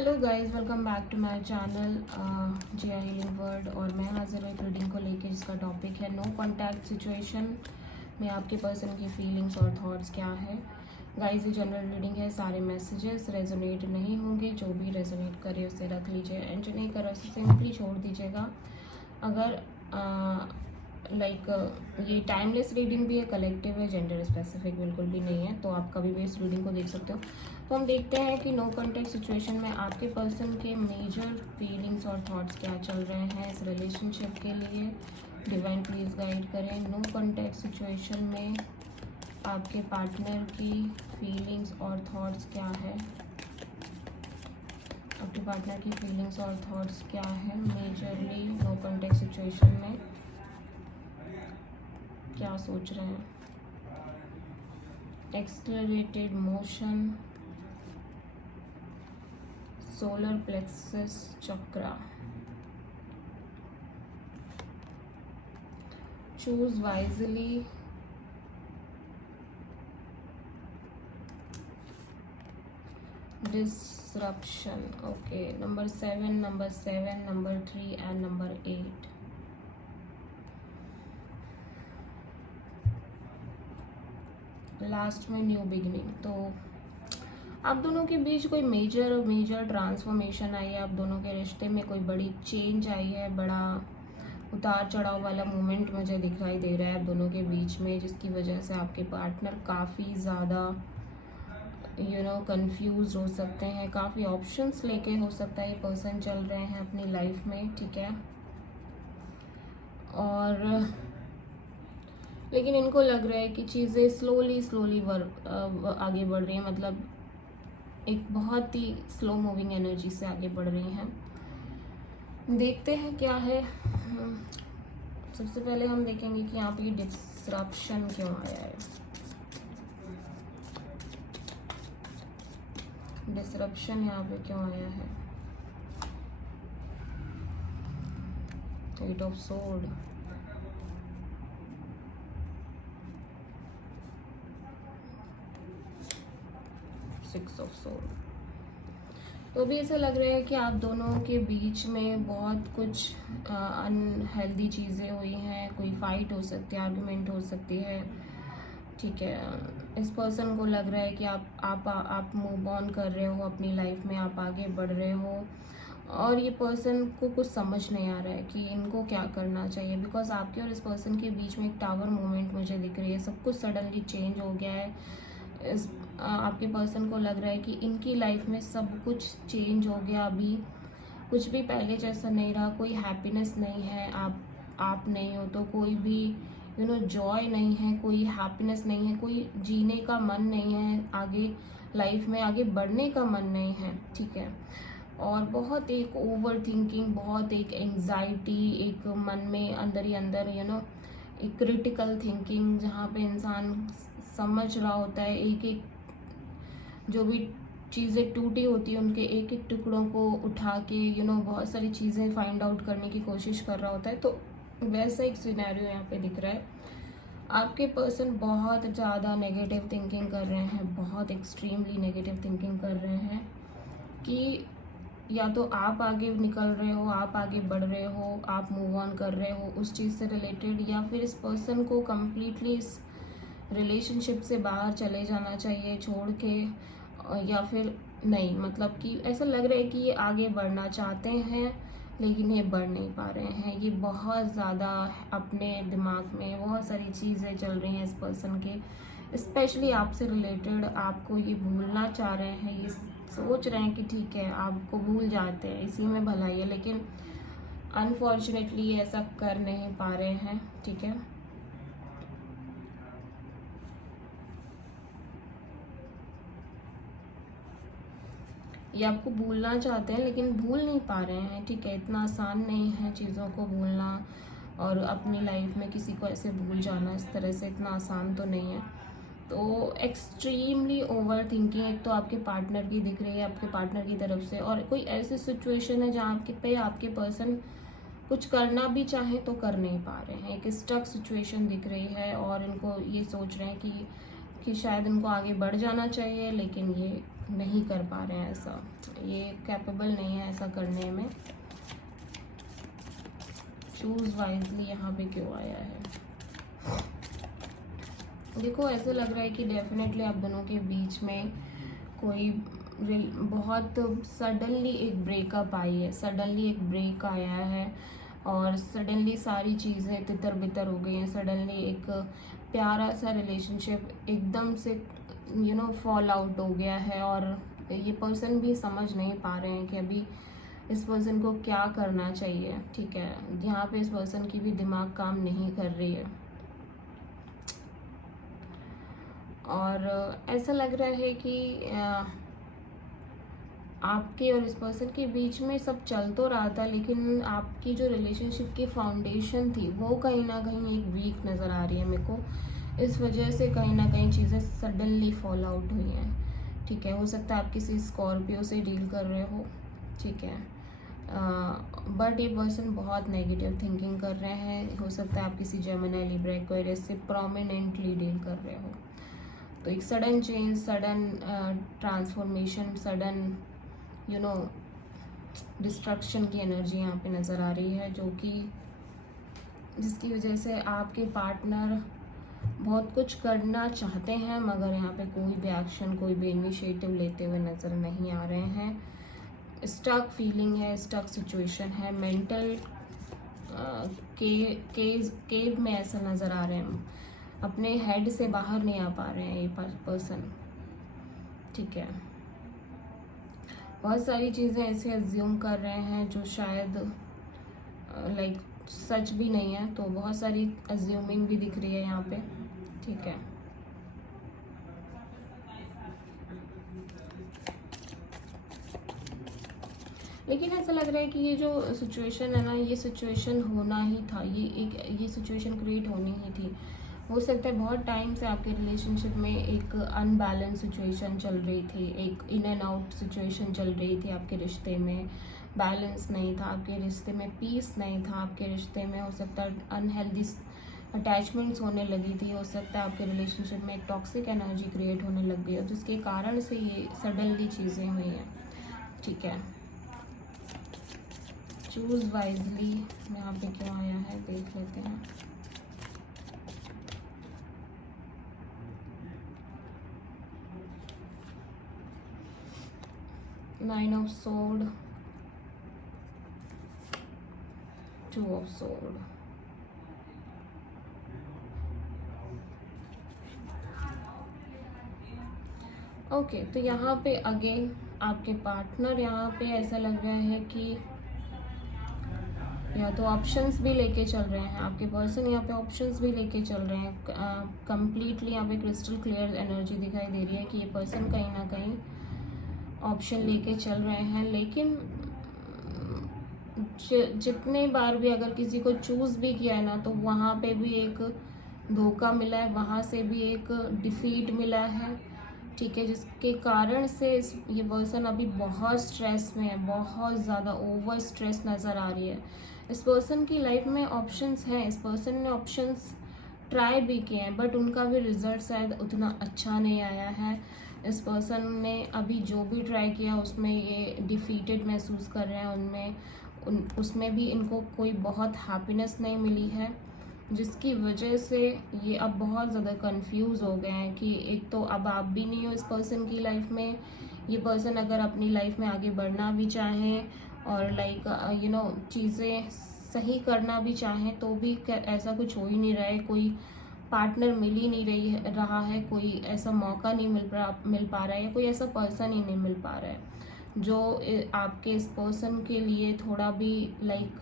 Hello guys, welcome back to my channel Jiya healing world. और मैं हाजिर हूँ एक रीडिंग को लेकर जिसका टॉपिक है नो कॉन्टैक्ट सिचुएशन में आपके पर्सन की फीलिंग्स और थॉट्स क्या है। गाइस, ये जनरल रीडिंग है, सारे मैसेजेस रेजोनेट नहीं होंगे। जो भी रेजोनेट करे उसे रख लीजिए एंड जो नहीं करे उसे सिंपली छोड़ दीजिएगा। अगर ये टाइमलेस रीडिंग भी है, कलेक्टिव है, जेंडर स्पेसिफिक बिल्कुल भी नहीं है, तो आप कभी भी इस रीडिंग को देख सकते हो। तो हम देखते हैं कि नो कॉन्टैक्ट सिचुएशन में आपके पर्सन के मेजर फीलिंग्स और थॉट्स क्या चल रहे हैं इस रिलेशनशिप के लिए। डिवाइन प्लीज गाइड करें। नो कॉन्टैक्ट सिचुएशन में आपके पार्टनर की फीलिंग्स और थॉट्स क्या है। आपके पार्टनर की फीलिंग्स और थॉट्स क्या है मेजरली नो कॉन्टैक्ट सिचुएशन में, क्या सोच रहे हैं। Accelerated motion, solar plexus chakra, choose wisely, disruption. Okay, number 7, number 3 and number 8। Last में न्यू बिगिनिंग। तो आप दोनों के बीच कोई मेजर ट्रांसफॉर्मेशन आई है। आप दोनों के रिश्ते में कोई बड़ी चेंज आई है, बड़ा उतार चढ़ाव वाला मोमेंट मुझे दिखाई दे रहा है आप दोनों के बीच में, जिसकी वजह से आपके पार्टनर काफ़ी ज़्यादा कंफ्यूज हो सकते हैं। काफ़ी ऑप्शंस लेके हो सकता है ये पर्सन चल रहे हैं अपनी लाइफ में, ठीक है। और लेकिन इनको लग रहा है कि चीज़ें स्लोली आगे बढ़ रही हैं, मतलब एक बहुत ही स्लो मूविंग एनर्जी से आगे बढ़ रही हैं। देखते हैं क्या है। सबसे पहले हम देखेंगे कि यहाँ पे डिसरप्शन क्यों आया है। डिसरप्शन यहाँ पे क्यों आया है। 8 ऑफ सोर्ड, 6 ऑफ सोर्ड। तो भी ऐसा लग रहा है कि आप दोनों के बीच में बहुत कुछ अनहेल्दी चीज़ें हुई हैं। कोई फाइट हो सकती है, आर्गुमेंट हो सकती है, ठीक है। इस पर्सन को लग रहा है कि आप मूव ऑन कर रहे हो अपनी लाइफ में, आप आगे बढ़ रहे हो। और ये पर्सन को कुछ समझ नहीं आ रहा है कि इनको क्या करना चाहिए, बिकॉज आपके और इस पर्सन के बीच में एक टावर मोमेंट मुझे दिख रही है। सब कुछ सडनली चेंज हो गया है। आपके पर्सन को लग रहा है कि इनकी लाइफ में सब कुछ चेंज हो गया। अभी कुछ भी पहले जैसा नहीं रहा। कोई हैप्पीनेस नहीं है। आप नहीं हो तो कोई भी जॉय नहीं है, कोई हैप्पीनेस नहीं है, कोई जीने का मन नहीं है, आगे लाइफ में आगे बढ़ने का मन नहीं है, ठीक है। और बहुत एक ओवर थिंकिंग, बहुत एक एंग्जाइटी, एक मन में अंदर ही अंदर एक क्रिटिकल थिंकिंग, जहाँ पे इंसान समझ रहा होता है एक एक जो भी चीज़ें टूटी होती है उनके एक एक टुकड़ों को उठा के बहुत सारी चीज़ें फाइंड आउट करने की कोशिश कर रहा होता है। तो वैसा एक सिनेरियो यहाँ पे दिख रहा है। आपके पर्सन बहुत ज़्यादा नेगेटिव थिंकिंग कर रहे हैं, बहुत एक्सट्रीमली नेगेटिव थिंकिंग कर रहे हैं कि या तो आप आगे निकल रहे हो, आप आगे बढ़ रहे हो, आप मूव ऑन कर रहे हो उस चीज़ से रिलेटेड, या फिर इस पर्सन को कम्प्लीटली इस रिलेशनशिप से बाहर चले जाना चाहिए छोड़ के, या फिर नहीं, मतलब कि ऐसा लग रहा है कि ये आगे बढ़ना चाहते हैं लेकिन ये बढ़ नहीं पा रहे हैं। ये बहुत ज़्यादा अपने दिमाग में बहुत सारी चीज़ें चल रही हैं इस पर्सन के, स्पेशली आपसे रिलेटेड। आपको ये भूलना चाह रहे हैं, ये सोच रहे हैं कि ठीक है आपको भूल जाते हैं, इसी में भलाई है, लेकिन अनफॉर्चुनेटली ये ऐसा कर नहीं पा रहे हैं, ठीक है। ये आपको भूलना चाहते हैं लेकिन भूल नहीं पा रहे हैं, ठीक है। इतना आसान नहीं है चीज़ों को भूलना, और अपनी लाइफ में किसी को ऐसे भूल जाना इस तरह से इतना आसान तो नहीं है। तो एक्सट्रीमली ओवर थिंकिंग एक तो आपके पार्टनर की दिख रही है, आपके पार्टनर की तरफ से, और कोई ऐसी सिचुएशन है जहाँ आपके पर्सन कुछ करना भी चाहे तो कर नहीं पा रहे हैं। एक स्टक सिचुएशन दिख रही है और इनको ये सोच रहे हैं कि शायद इनको आगे बढ़ जाना चाहिए लेकिन ये नहीं कर पा रहे हैं ऐसा, ये कैपेबल नहीं है ऐसा करने में। चूज वाइजली यहाँ पे क्यों आया है? देखो ऐसे लग रहा है कि डेफिनेटली आप दोनों के बीच में कोई बहुत सडनली एक ब्रेकअप आई है, सडनली एक ब्रेक आया है और सडनली सारी चीज़ें तितर बितर हो गई हैं। सडनली एक प्यारा सा रिलेशनशिप एकदम से फॉल आउट हो गया है और ये पर्सन भी समझ नहीं पा रहे हैं कि अभी इस पर्सन को क्या करना चाहिए। ठीक है, यहाँ पे इस पर्सन की भी दिमाग काम नहीं कर रही है और ऐसा लग रहा है कि आपके और इस पर्सन के बीच में सब चल तो रहा था, लेकिन आपकी जो रिलेशनशिप की फाउंडेशन थी वो कहीं ना कहीं एक वीक नज़र आ रही है मेरे को। इस वजह से कहीं ना कहीं चीज़ें सडनली फॉल आउट हुई हैं। ठीक है, हो सकता है आप किसी स्कॉर्पियो से डील कर रहे हो। ठीक है, बट ये पर्सन बहुत नेगेटिव थिंकिंग कर रहे हैं। हो सकता है आप किसी जेमिनी, लिब्रा, एक्वेरियस से प्रोमिनेंटली डील कर रहे हो। तो एक sudden change, sudden transformation, sudden destruction की एनर्जी यहाँ पे नज़र आ रही है, जो कि जिसकी वजह से आपके पार्टनर बहुत कुछ करना चाहते हैं मगर यहाँ पे कोई भी एक्शन, कोई भी इनिशिएटिव लेते हुए नज़र नहीं आ रहे हैं। स्टक फीलिंग है, स्टक सिचुएशन है, मेंटल केव में ऐसा नज़र आ रहे हैं, अपने हेड से बाहर नहीं आ पा रहे हैं ये पर्सन। ठीक है, बहुत सारी चीज़ें ऐसे अज्यूम कर रहे हैं जो शायद लाइक सच भी नहीं है, तो बहुत सारी अज्यूमिंग भी दिख रही है यहाँ पे। ठीक है, लेकिन ऐसा लग रहा है कि ये जो सिचुएशन है ना, ये सिचुएशन होना ही था, ये सिचुएशन क्रिएट होनी ही थी। हो सकता है बहुत टाइम से आपके रिलेशनशिप में एक अनबैलेंस सिचुएशन चल रही थी, एक इन एंड आउट सिचुएशन चल रही थी। आपके रिश्ते में बैलेंस नहीं था, आपके रिश्ते में पीस नहीं था, आपके रिश्ते में हो सकता है अनहेल्दी अटैचमेंट्स होने लगी थी। हो सकता है आपके रिलेशनशिप में एक टॉक्सिक एनर्जी क्रिएट होने लग गई हो, जिसके कारण से ये सडनली चीज़ें हुई हैं। ठीक है, चूज वाइजली यहाँ पे क्यों आया है देख लेते हैं। Nine of sword, two of sword. Okay, तो यहाँ पे अगेन आपके पार्टनर यहाँ पे ऐसा लग रहा है कि या तो ऑप्शंस भी लेके चल रहे हैं, आपके पर्सन यहाँ पे ऑप्शंस भी लेके चल रहे हैं। कंप्लीटली यहाँ पे क्रिस्टल क्लियर एनर्जी दिखाई दे रही है कि ये पर्सन कहीं ना कहीं ऑप्शन लेके चल रहे हैं, लेकिन जितने बार भी अगर किसी को चूज भी किया है ना, तो वहाँ पे भी एक धोखा मिला है, वहाँ से भी एक डिफीट मिला है। ठीक है, जिसके कारण से ये पर्सन अभी बहुत स्ट्रेस में है, बहुत ज़्यादा ओवर स्ट्रेस नज़र आ रही है। इस पर्सन की लाइफ में ऑप्शंस हैं, इस पर्सन ने ऑप्शंस ट्राई भी किए हैं, बट उनका भी रिजल्ट शायद उतना अच्छा नहीं आया है। इस पर्सन ने अभी जो भी ट्राई किया उसमें ये डिफीटेड महसूस कर रहे हैं, उसमें भी इनको कोई बहुत हैप्पीनेस नहीं मिली है, जिसकी वजह से ये अब बहुत ज़्यादा कंफ्यूज हो गए हैं कि एक तो अब आप भी नहीं हो इस पर्सन की लाइफ में। ये पर्सन अगर अपनी लाइफ में आगे बढ़ना भी चाहें और लाइक चीज़ें सही करना भी चाहें तो भी ऐसा कुछ हो ही नहीं रहा है, कोई पार्टनर मिल ही नहीं रहा है, कोई ऐसा मौका नहीं मिल पा रहा है, या कोई ऐसा पर्सन ही नहीं मिल पा रहा है जो आपके इस पर्सन के लिए थोड़ा भी लाइक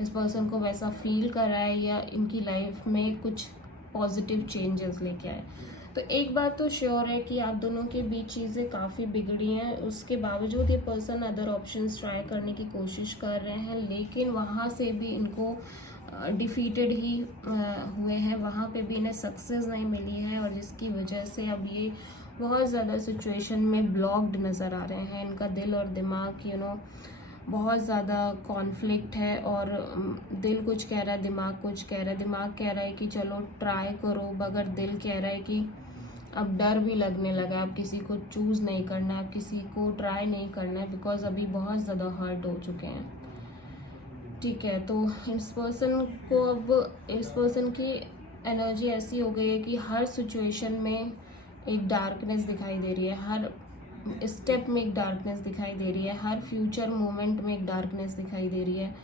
इस पर्सन को वैसा फील कर रहा है या इनकी लाइफ में कुछ पॉजिटिव चेंजेस लेके आए। तो एक बात तो श्योर है कि आप दोनों के बीच चीज़ें काफ़ी बिगड़ी हैं, उसके बावजूद ये पर्सन अदर ऑप्शंस ट्राई करने की कोशिश कर रहे हैं, लेकिन वहाँ से भी इनको डिफीटेड ही हुए हैं, वहाँ पे भी इन्हें सक्सेस नहीं मिली है, और जिसकी वजह से अब ये बहुत ज़्यादा सिचुएशन में ब्लॉक्ड नज़र आ रहे हैं। इनका दिल और दिमाग बहुत ज़्यादा कॉन्फ्लिक्ट है, और दिल कुछ कह रहा है, दिमाग कुछ कह रहा है। दिमाग कह रहा है कि चलो ट्राई करो, मगर दिल कह रहा है कि अब डर भी लगने लगा, अब किसी को चूज़ नहीं करना है, अब किसी को ट्राई नहीं करना है, बिकॉज अभी बहुत ज़्यादा हर्ट हो चुके हैं। ठीक है, तो इस पर्सन को अब इस पर्सन की एनर्जी ऐसी हो गई है कि हर सिचुएशन में एक डार्कनेस दिखाई दे रही है, हर स्टेप में एक डार्कनेस दिखाई दे रही है, हर फ्यूचर मोमेंट में एक डार्कनेस दिखाई दे रही है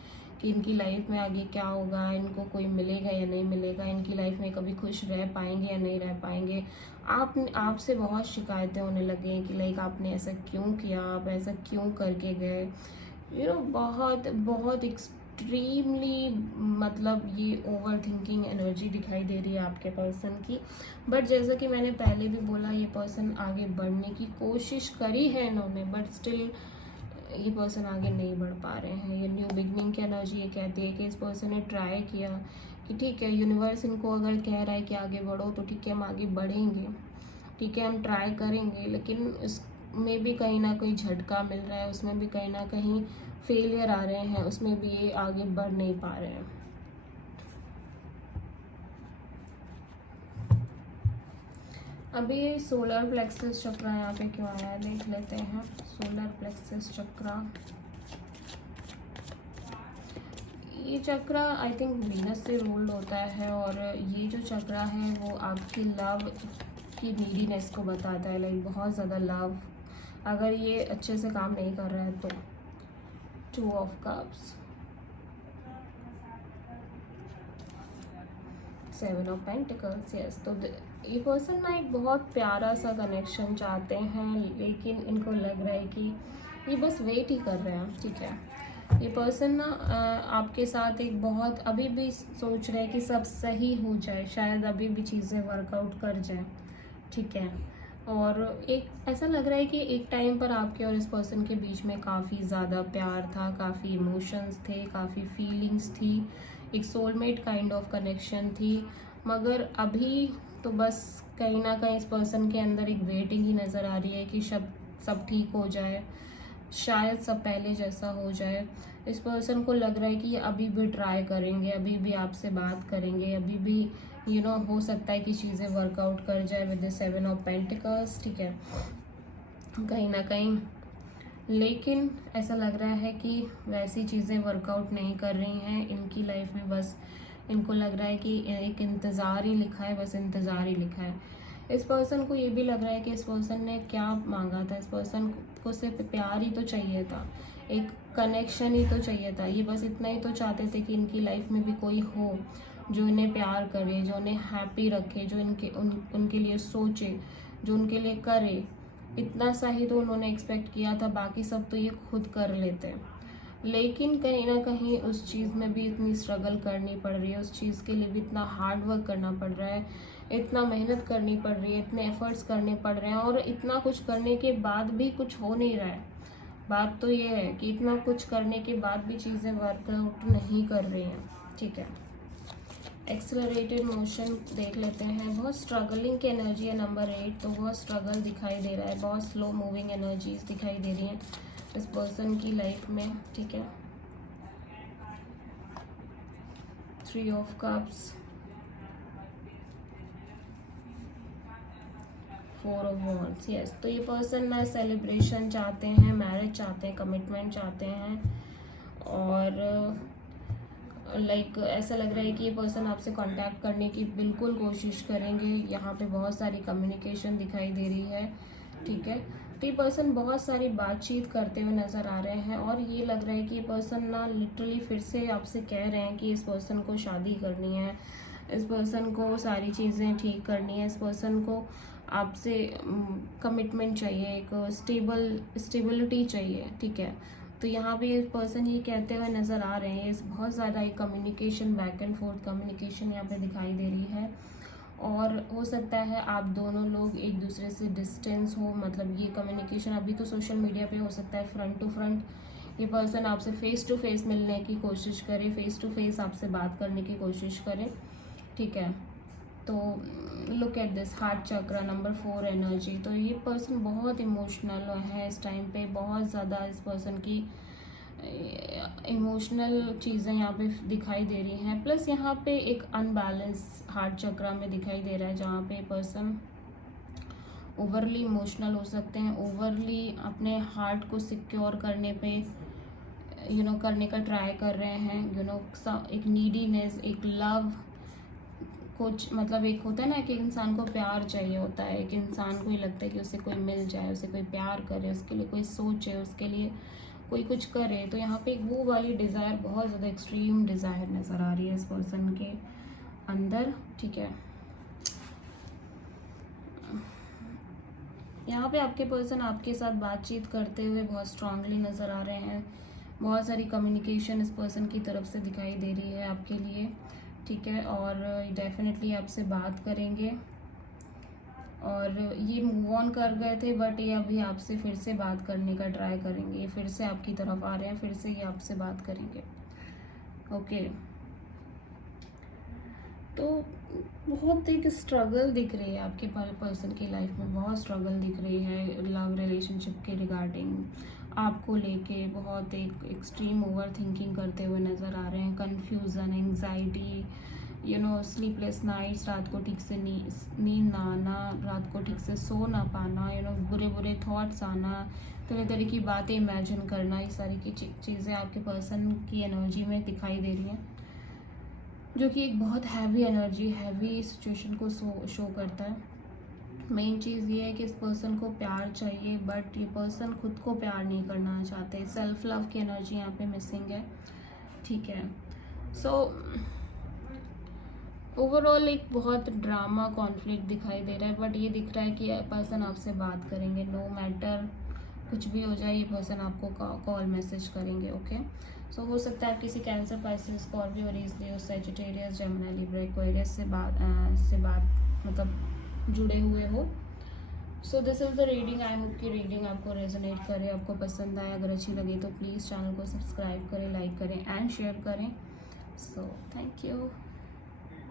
कि इनकी लाइफ में आगे क्या होगा, इनको कोई मिलेगा या नहीं मिलेगा, इनकी लाइफ में कभी खुश रह पाएंगे या नहीं रह पाएंगे। आपसे बहुत शिकायतें होने लगी हैं कि लाइक आपने ऐसा क्यों किया, आप ऐसा क्यों करके गए, बहुत बहुत एक्सट्रीमली, मतलब ये ओवर थिंकिंग एनर्जी दिखाई दे रही है आपके पर्सन की। बट जैसा कि मैंने पहले भी बोला, ये पर्सन आगे बढ़ने की कोशिश करी है इन्होंने, बट स्टिल ये पर्सन आगे नहीं बढ़ पा रहे हैं। ये न्यू बिगनिंग की एनर्जी ये कहती है कि इस पर्सन ने ट्राई किया कि ठीक है, यूनिवर्स इनको अगर कह रहा है कि आगे बढ़ो तो ठीक है, हम आगे बढ़ेंगे, ठीक है, हम ट्राई करेंगे, लेकिन इसमें भी कहीं ना कहीं झटका मिल रहा है, उसमें भी कहीं ना कहीं फेलियर आ रहे हैं, उसमें भी ये आगे बढ़ नहीं पा रहे हैं। अभी ये सोलर प्लेक्सस चक्र यहाँ पे क्यों आया है देख लेते हैं। सोलर प्लेक्सस चक्र, ये चक्र आई थिंक वीनस से रूल्ड होता है, और ये जो चक्र है वो आपकी लव की नीडीनेस को बताता है, लाइक बहुत ज़्यादा लव, अगर ये अच्छे से काम नहीं कर रहा है तो। 2 of cups, 7 of pentacles, yes. तो ये पर्सन ना एक बहुत प्यारा सा कनेक्शन चाहते हैं, लेकिन इनको लग रहा है कि ये बस वेट ही कर रहे हैं। ठीक है, ये पर्सन ना आपके साथ एक बहुत अभी भी सोच रहे हैं कि सब सही हो जाए, शायद अभी भी चीज़ें वर्कआउट कर जाए। ठीक है, और एक ऐसा लग रहा है कि एक टाइम पर आपके और इस पर्सन के बीच में काफ़ी ज़्यादा प्यार था, काफ़ी इमोशंस थे, काफ़ी फीलिंग्स थी, एक सोलमेट काइंड ऑफ कनेक्शन थी। मगर अभी तो बस कहीं ना कहीं इस पर्सन के अंदर एक वेटिंग ही नज़र आ रही है कि सब ठीक हो जाए, शायद सब पहले जैसा हो जाए। इस पर्सन को लग रहा है कि ये अभी भी ट्राई करेंगे, अभी भी आपसे बात करेंगे, अभी भी हो सकता है कि चीज़ें वर्कआउट कर जाए विद द 7 ऑफ पेंटिकल्स। ठीक है, कहीं ना कहीं, लेकिन ऐसा लग रहा है कि वैसी चीज़ें वर्कआउट नहीं कर रही हैं इनकी लाइफ में। बस इनको लग रहा है कि एक इंतज़ार ही लिखा है, बस इंतज़ार ही लिखा है। इस पर्सन को ये भी लग रहा है कि इस पर्सन ने क्या मांगा था, इस पर्सन को सिर्फ प्यार ही तो चाहिए था, एक कनेक्शन ही तो चाहिए था। ये बस इतना ही तो चाहते थे कि इनकी लाइफ में भी कोई हो जो इन्हें प्यार करे, जो उन्हें हैप्पी रखे, जो उनके लिए सोचे, जो उनके लिए करे। इतना सा ही तो उन्होंने एक्सपेक्ट किया था, बाकी सब तो ये खुद कर लेते हैं। लेकिन कहीं ना कहीं उस चीज़ में भी इतनी स्ट्रगल करनी पड़ रही है, उस चीज़ के लिए भी इतना हार्ड वर्क करना पड़ रहा है, इतना मेहनत करनी पड़ रही है, इतने एफर्ट्स करने पड़ रहे हैं, और इतना कुछ करने के बाद भी कुछ हो नहीं रहा है। बात तो ये है कि इतना कुछ करने के बाद भी चीज़ें वर्कआउट नहीं कर रही हैं। ठीक है, एक्सेलरेटेड मोशन देख लेते हैं। बहुत स्ट्रगलिंग की एनर्जी है नंबर 8, तो बहुत स्ट्रगल दिखाई दे रहा है, बहुत स्लो मूविंग एनर्जीज दिखाई दे रही हैं इस पर्सन की लाइफ में। ठीक है, 3 of cups, 4 of wands, yes. तो ये पर्सन ना सेलिब्रेशन चाहते हैं, मैरिज चाहते हैं, कमिटमेंट चाहते हैं, और लाइक ऐसा लग रहा है कि ये पर्सन आपसे कांटेक्ट करने की बिल्कुल कोशिश करेंगे। यहाँ पे बहुत सारी कम्युनिकेशन दिखाई दे रही है। ठीक है, तो ये पर्सन बहुत सारी बातचीत करते हुए नज़र आ रहे हैं, और ये लग रहा है कि ये पर्सन ना लिटरली फिर से आपसे कह रहे हैं कि इस पर्सन को शादी करनी है, इस पर्सन को सारी चीज़ें ठीक करनी है, इस पर्सन को आपसे कमिटमेंट चाहिए, एक स्टेबिलिटी चाहिए। ठीक है, तो यहाँ पे पर्सन ये कहते हुए नज़र आ रहे हैं, बहुत ज़्यादा एक communication, back and fourth communication यहाँ पे दिखाई दे रही है, और हो सकता है आप दोनों लोग एक दूसरे से डिस्टेंस हो, मतलब ये कम्युनिकेशन अभी तो सोशल मीडिया पे हो सकता है, फ्रंट टू फ्रंट ये पर्सन आपसे फेस टू फेस मिलने की कोशिश करे, फेस टू फेस आपसे बात करने की कोशिश करे। ठीक है, तो लुक एट दिस हार्ट चक्र नंबर 4 एनर्जी। तो ये पर्सन बहुत इमोशनल है इस टाइम पे, बहुत ज़्यादा इस पर्सन की इमोशनल चीज़ें यहाँ पे दिखाई दे रही हैं। प्लस यहाँ पे एक अनबैलेंस हार्ट चक्र में दिखाई दे रहा है, जहाँ पे पर्सन ओवरली इमोशनल हो सकते हैं, ओवरली अपने हार्ट को सिक्योर करने पे करने का ट्राई कर रहे हैं। एक नीडीनेस, एक लव, कुछ मतलब एक होता है ना कि इंसान को प्यार चाहिए होता है, एक इंसान को ही लगता है कि उसे कोई मिल जाए, उसे कोई प्यार करे, उसके लिए कोई सोचे, उसके लिए कोई कुछ करे। तो यहाँ पे एक वो वाली डिज़ायर, बहुत ज़्यादा एक्सट्रीम डिज़ायर नज़र आ रही है इस पर्सन के अंदर। ठीक है, यहाँ पे आपके पर्सन आपके साथ बातचीत करते हुए बहुत स्ट्रांगली नज़र आ रहे हैं। बहुत सारी कम्युनिकेशन इस पर्सन की तरफ से दिखाई दे रही है आपके लिए। ठीक है, और डेफिनेटली आपसे बात करेंगे, और ये मूव ऑन कर गए थे बट ये अभी आपसे फिर से बात करने का ट्राई करेंगे। ये फिर से आपकी तरफ आ रहे हैं, फिर से ये आपसे बात करेंगे। ओके, तो बहुत एक स्ट्रगल दिख रही है आपके पर्सन की लाइफ में, बहुत स्ट्रगल दिख रही है लव रिलेशनशिप के रिगार्डिंग। आपको लेके बहुत एक एक्सट्रीम ओवर थिंकिंग करते हुए नज़र आ रहे हैं। कन्फ्यूज़न, एंग्जाइटी, स्लीपलेस नाइट्स, रात को ठीक से नींद ना आना, रात को ठीक से सो ना पाना, बुरे बुरे थॉट्स आना, तरह तरह की बातें इमेजिन करना, ये सारी की चीज़ें आपके पर्सन की एनर्जी में दिखाई दे रही हैं, जो कि एक बहुत हैवी एनर्जी, हैवी सिचुएशन को शो करता है। मेन चीज़ ये है कि इस पर्सन को प्यार चाहिए बट ये पर्सन खुद को प्यार नहीं करना चाहते। सेल्फ लव की एनर्जी यहाँ पे मिसिंग है। ठीक है, सो ओवरऑल एक बहुत ड्रामा कॉन्फ्लिक्ट दिखाई दे रहा है, बट ये दिख रहा है कि पर्सन आपसे बात करेंगे। नो मैटर कुछ भी हो जाए, ये पर्सन आपको कॉल मैसेज करेंगे। ओके, सो हो सकता है आप किसी कैंसर, पाइसेस, स्कॉर्पियो, एरीज, लियो, सैजिटेरियस, जेमिनी, लिब्रा, एक्वेरियस से बात मतलब जुड़े हुए हो। So this is the reading. I hope कि रीडिंग आपको रेजोनेट करे, आपको पसंद आए। अगर अच्छी लगे तो प्लीज़ चैनल को सब्सक्राइब करें, लाइक करें एंड शेयर करें। So thank you.